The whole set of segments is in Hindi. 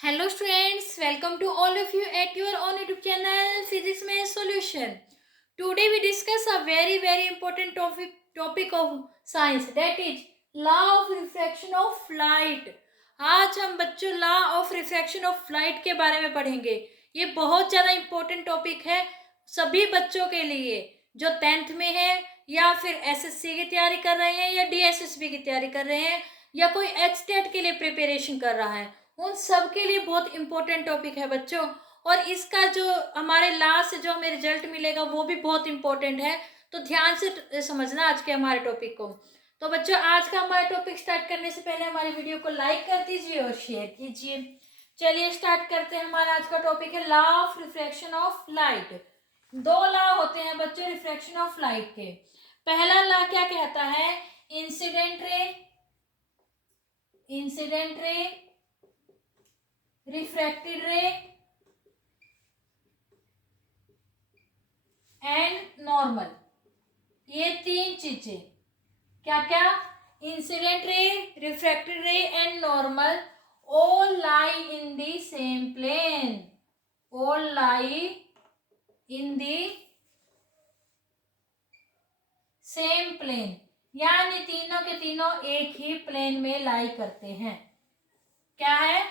Hello students, welcome to all of you at your own YouTube channel Physics Math Solution. Today we discuss a very important topic of science, that is law of refraction of light. आज हम बच्चों law of refraction of light के बारे में पढ़ेंगे। ये बहुत ज़्यादा इम्पोर्टेंट टॉपिक है सभी बच्चों के लिए जो 10th में है या फिर एसएससी की तैयारी कर रहे हैं या डीएसएसबी की तैयारी कर रहे हैं या कोई एचटेट के लिए प्रिपरेशन कर रहा है, उन सब के लिए बहुत इम्पोर्टेंट टॉपिक है बच्चों। और इसका जो हमारे लास्ट से जो हमें रिजल्ट मिलेगा वो भी बहुत इम्पोर्टेंट है, तो ध्यान से समझना आज के हमारे टॉपिक को। तो बच्चों आज का हमारा टॉपिक स्टार्ट करने से पहले हमारी वीडियो को लाइक कर दीजिए और शेयर कीजिए। चलिए स्टार्ट करते हैं। हमारा आज का टॉपिक है law of refraction of light. दो लॉ होते हैं बच्चों रिफ्रैक्शन ऑफ लाइट के। पहला लॉ क्या कहता है, incident ray, refracted ray and normal. ये तीन चीजें क्या क्या, incident ray, refracted ray and normal, all lie in the same plane, all lie in the same plane, यानी तीनों के तीनों एक ही प्लेन में लाई करते हैं। क्या है,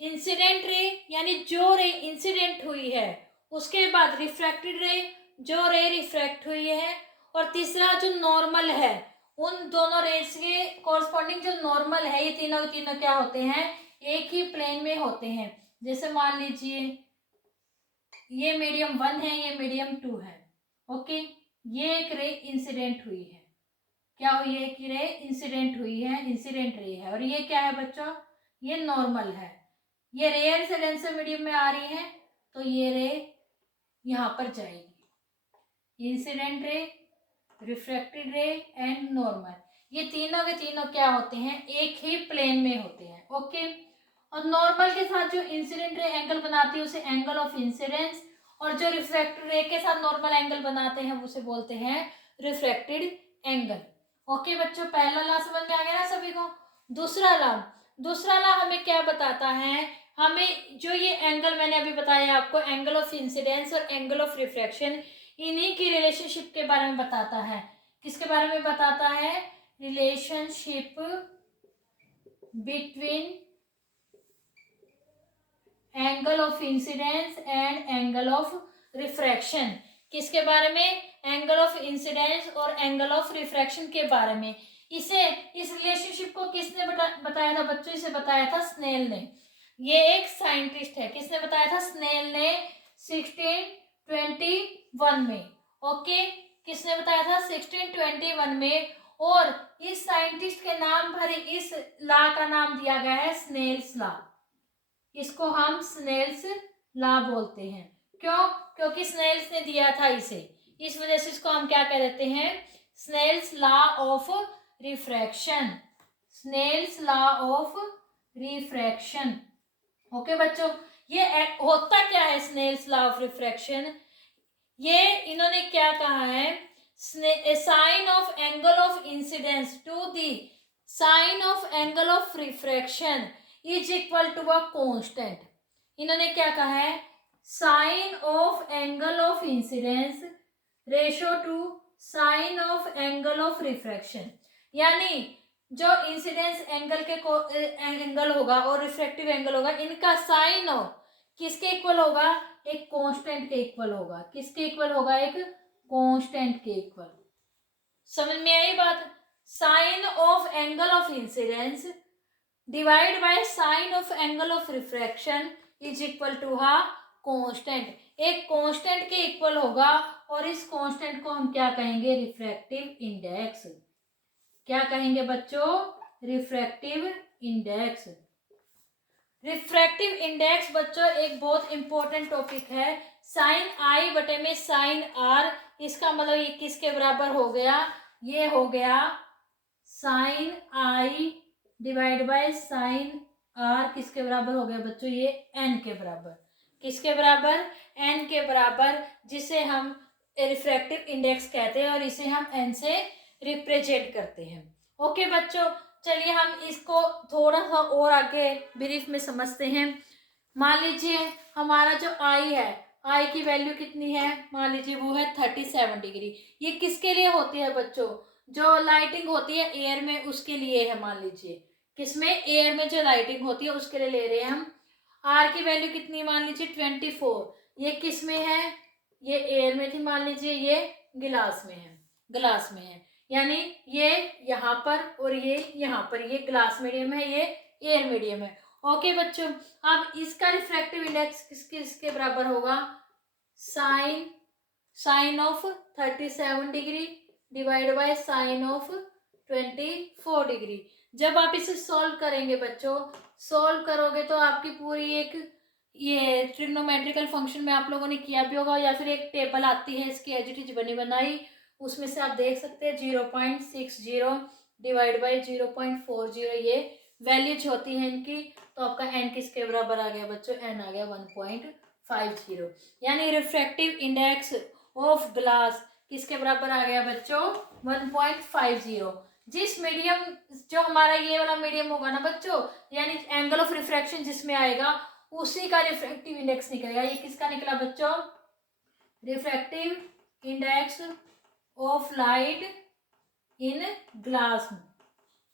इंसिडेंट रे यानी जो रे इंसिडेंट हुई है, उसके बाद रिफ्रैक्टेड रे जो रे रिफ्रैक्ट हुई है, और तीसरा जो नॉर्मल है, उन दोनों रेस के कॉरस्पॉन्डिंग जो नॉर्मल है, ये तीनों तीनों क्या होते हैं, एक ही प्लेन में होते हैं। जैसे मान लीजिए ये मीडियम 1 है, ये मीडियम 2 है। ओके, ये एक रे इंसिडेंट हुई है, क्या हुई है कि रे इंसिडेंट हुई है, इंसिडेंट रे है। और ये क्या है बच्चों, ये नॉर्मल है। ये रेयर से डेंसर मीडियम में आ रही है, तो ये रे यहाँ पर जाएगी। Incident ray, refracted ray and normal, ये तीनों के तीनों क्या होते हैं, एक ही प्लेन में होते हैं। ओके, और नॉर्मल के साथ जो इंसिडेंट रे एंगल बनाती है उसे एंगल ऑफ इंसिडेंस, और जो रिफ्रैक्टेड रे के साथ नॉर्मल एंगल बनाते हैं उसे बोलते हैं रिफ्रैक्टेड एंगल। ओके बच्चों, पहला लॉ समझ में आ गया ना सभी को। दूसरा लॉ हमें क्या बताता है, हमें जो ये एंगल मैंने अभी बताया आपको, एंगल ऑफ इंसिडेंस और एंगल ऑफ रिफ्रैक्शन, इन्हीं की रिलेशनशिप के बारे में बताता है। किसके बारे में बताता है, relationship between angle of incidence and angle of refraction. किसके बारे में, एंगल ऑफ इंसिडेंस और एंगल ऑफ रिफ्रैक्शन के बारे में। इस रिलेशनशिप को किसने बताया था बच्चों, इसे बताया था स्नेल ने। ये एक साइंटिस्ट है, किसने बताया था, स्नेल ने 1621 में। ओके, किसने बताया था 1621 में, और इस साइंटिस्ट के नाम पर इस लॉ का नाम दिया गया है स्नेल्स लॉ। इसको हम स्नेल्स लॉ बोलते हैं। क्यों, क्योंकि स्नेल्स ने दिया था इसे, इस वजह से इसको हम क्या कह देते हैं, Snell's law of refraction, Snell's law of refraction. Okay बच्चों, ये होता क्या है स्नेल्स लॉ ऑफ रिफ्रैक्शन, ये इन्होंने क्या कहा है, sine of angle of incidence to the sine of angle of refraction is equal to a constant. इन्होंने क्या कहा है, sine of angle of incidence ratio to sine of angle of refraction, यानी जो इंसिडेंस एंगल के एंगल होगा और रिफ्रैक्टिव एंगल होगा, इनका साइन ऑफ किसके इक्वल होगा, एक कांस्टेंट के इक्वल होगा। किसके इक्वल होगा, एक कांस्टेंट के इक्वल। समझ में आई बात, sine of angle of incidence divide by sine of angle of refraction is equal to a constant, एक कांस्टेंट के इक्वल होगा। और इस कांस्टेंट को हम क्या कहेंगे, रिफ्रैक्टिव इंडेक्स। क्या कहेंगे बच्चों, रिफ्रैक्टिव इंडेक्स। रिफ्रैक्टिव इंडेक्स बच्चों एक बहुत इंपॉर्टेंट टॉपिक है। साइन आई बटे में साइन आर, इसका मतलब ये किसके बराबर हो गया, ये हो गया sine i divide by sine r, किसके बराबर हो गया बच्चों, ये एन के बराबर। किसके बराबर, एन के बराबर, जिसे हम रिफ्रैक्टिव इंडेक्स कहते हैं और इसे हम एन से रिप्रेजेंट करते हैं। ओके बच्चों, चलिए हम इसको थोड़ा सा और आगे ब्रीफ में समझते हैं। मान लीजिए हमारा जो आई है, आई की वैल्यू कितनी है, मान लीजिए वो है 37 डिग्री। ये किसके लिए होती है बच्चों, जो लाइटिंग होती है एयर में उसके लिए है। मान लीजिए किसमें, एयर में जो लाइटिंग होती है उसके लिए ले रहे हैं हम। आर की वैल्यू कितनी, मान लीजिए 24। ये किस में है, ये एयर में थी, मान लीजिए ये गिलास में है, ग्लास में है, यानी ये यहाँ पर और ये यहाँ पर, ये ग्लास मीडियम है, ये एयर मीडियम है। ओके बच्चों, अब इसका रिफ्रैक्टिव इंडेक्स किसके बराबर होगा, sine of 37 degree divide by sine of 24 degree. जब आप इसे सॉल्व करेंगे बच्चों, सॉल्व करोगे तो आपकी पूरी एक ये ट्रिग्नोमेट्रिकल फंक्शन में आप लोगों ने किया भी होगा, या फिर एक टेबल आती है इसकी एज इट इज बनी बनाई, उसमें से आप देख सकते हैं 0.60 डिवाइड बाई 0.40 ये वैल्यूज होती हैं इनकी। तो आपका एन किसके बराबर आ गया बच्चों, एन आ गया 1.50, यानी रिफ्रैक्टिव इंडेक्स ऑफ ग्लास किसके बराबर आ गया बच्चों, 1.50। जिस मीडियम, जो हमारा ये वाला मीडियम होगा ना बच्चों, यानी एंगल ऑफ रिफ्रैक्शन जिसमें आएगा उसी का रिफ्रैक्टिव इंडेक्स निकलेगा। ये किसका निकला बच्चों, refractive index of light in glass.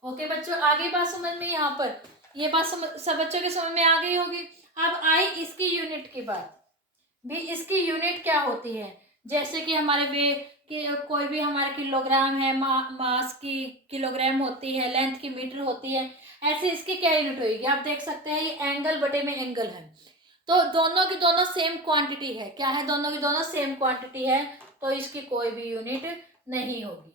Okay बच्चों, आगे बात समझ में, यहाँ पर ये बात सब बच्चों के समझ में आ गई होगी। अब आई इसकी यूनिट की बात, भी इसकी यूनिट क्या होती है, जैसे कि हमारे वे कि कोई भी हमारे किलोग्राम है, मास की किलोग्राम होती है, लेंथ की मीटर होती है, ऐसे इसकी क्या यूनिट होगी, आप देख सकते हैं ये एंगल बटे में एंगल है, तो दोनों की दोनों सेम क्वांटिटी है, क्या है, दोनों की दोनों सेम क्वांटिटी है, तो इसकी कोई भी यूनिट नहीं होगी।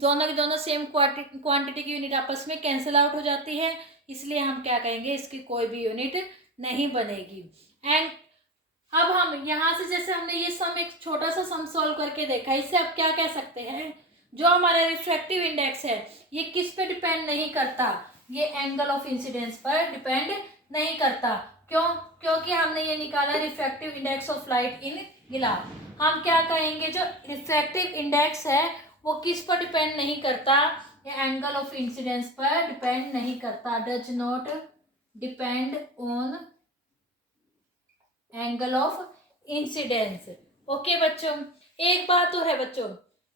दोनों की दोनों सेम क्वांटिटी की यूनिट आपस में कैंसिल आउट हो जाती है, इसलिए हम क्या कहेंगे, इसकी कोई भी यूनिट नहीं बनेगी। एंड अब हम यहाँ से, जैसे हमने ये सम एक छोटा सा सम सॉल्व करके देखा, इससे आप क्या कह सकते हैं, जो हमारा रिफ्रैक्टिव इंडेक्स है ये किस पे डिपेंड नहीं करता, ये एंगल ऑफ इंसिडेंस पर डिपेंड नहीं करता। क्यों, क्योंकि हमने ये निकाला refractive index of light in glass. हम क्या कहेंगे, जो रिफ्रैक्टिव इंडेक्स है वो किस पर डिपेंड नहीं करता, ये एंगल ऑफ इंसिडेंस पर डिपेंड नहीं करता, does not depend on angle of incidence. Okay बच्चों, एक बात और है बच्चों,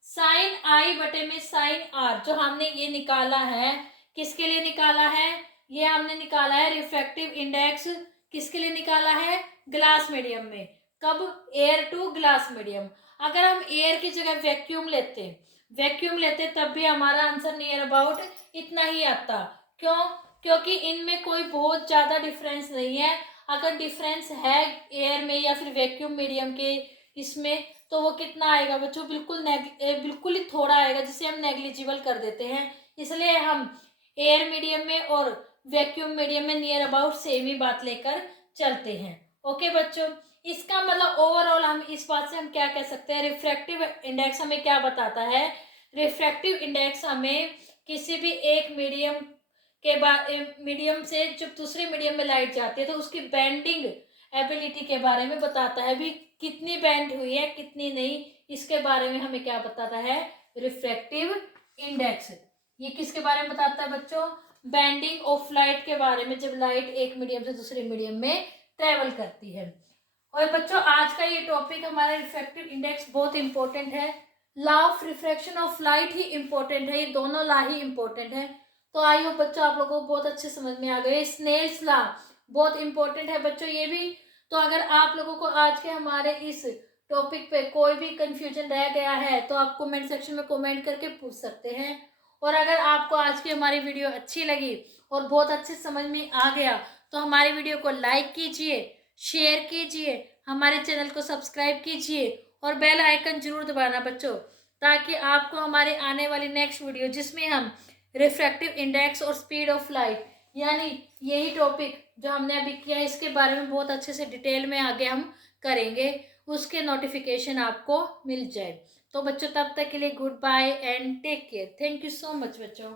साइन आई बटे में साइन आर जो हमने ये निकाला है, किसके लिए निकाला है, ये हमने निकाला है रिफ्रैक्टिव इंडेक्स, किसके लिए निकाला है, ग्लास मीडियम में। कब, एयर टू ग्लास मीडियम। अगर हम एयर की जगह वैक्यूम लेते तब भी हमारा आंसर नियर अबाउट इतना ही आता। क्यों, क्योंकि इनमें कोई बहुत ज्यादा डिफरेंस नहीं है। अगर डिफरेंस है एयर में या फिर वैक्यूम मीडियम के इसमें, तो वो कितना आएगा बच्चों, बिल्कुल ही थोड़ा आएगा, जिसे हम नेग्लिजिबल कर देते हैं। इसलिए हम एयर मीडियम में और वैक्यूम मीडियम में नियर अबाउट सेम ही बात लेकर चलते हैं। ओके बच्चों, इसका मतलब ओवरऑल हम इस बात से हम क्या कह सकते हैं, रिफ्रैक्टिव इंडेक्स हमें क्या बताता है, रिफ्रैक्टिव इंडेक्स हमें किसी भी एक मीडियम के मीडियम से जब दूसरे मीडियम में लाइट जाती है तो उसकी बेंडिंग एबिलिटी के बारे में बताता है, भी कितनी बेंड हुई है कितनी नहीं, इसके बारे में हमें क्या बताता है, रिफ्रैक्टिव इंडेक्स। ये किसके बारे में बताता है बच्चों, बेंडिंग ऑफ लाइट के बारे में, जब लाइट एक मीडियम से दूसरे मीडियम में ट्रेवल करती है। और बच्चों आज का ये टॉपिक हमारा रिफ्रैक्टिव इंडेक्स बहुत इंपॉर्टेंट है, law of refraction of light he important है, ये दोनों लॉ ही इंपॉर्टेंट है। तो आई होप बच्चों आप लोगों को बहुत अच्छे समझ में आ गए। स्नेल्स लॉ बहुत इंपॉर्टेंट है बच्चों ये भी। तो अगर आप लोगों को आज के हमारे इस टॉपिक पे कोई भी कंफ्यूजन रह गया है तो आप कमेंट सेक्शन में कमेंट करके पूछ सकते हैं। और अगर आपको आज की हमारी वीडियो अच्छी लगी और बहुत अच्छे समझ में आ गया तो हमारी वीडियो को लाइक कीजिए, शेयर कीजिए, हमारे चैनल को सब्सक्राइब कीजिए और बेल आइकन जरूर दबाना बच्चों, ताकि आपको हमारे आने वाली नेक्स्ट वीडियो जिसमें हम रिफ्रैक्टिव इंडेक्स और स्पीड ऑफ लाइट यानी यही टॉपिक जो हमने अभी किया इसके बारे में बहुत अच्छे से डिटेल में आगे हम करेंगे, उसके नोटिफिकेशन आपको मिल जाए। तो बच्चों तब तक के लिए goodbye and take care. Thank you so much बच्चों।